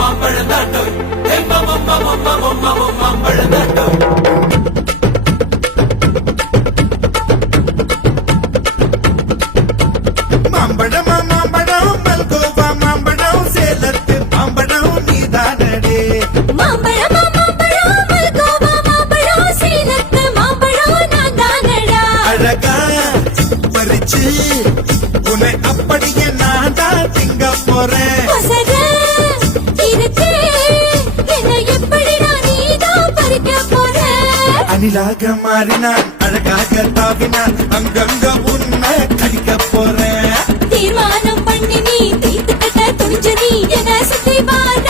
மாம்பழந்தாட்டோய் மாம்பழந்தாட்டோய் மாம்பழமா மாம்பழம் மல்கோவா மாம்பழம் சேலத்து மாம்பழம் நீதானடே மாம்பழமா மாம்பழம் மல்கோவா மாம்பழம் சேலத்து மாம்பழம் நான்தானடா அழகா பறிச்சு உன்னை அப்படியே நான் தான் திங்க போறேன் பொசக இருக்கு என்ன எப்படி நீதான் பறிக்க போற அணிலாக மாறினான் அழகாக தாவினான் அங்கங்க உன்னை கடிக்க போறேன் தீர்மானம் பண்ணி நீ தீர்த்து கட்ட துணிஞ்சு நீ என சுத்தி வாழ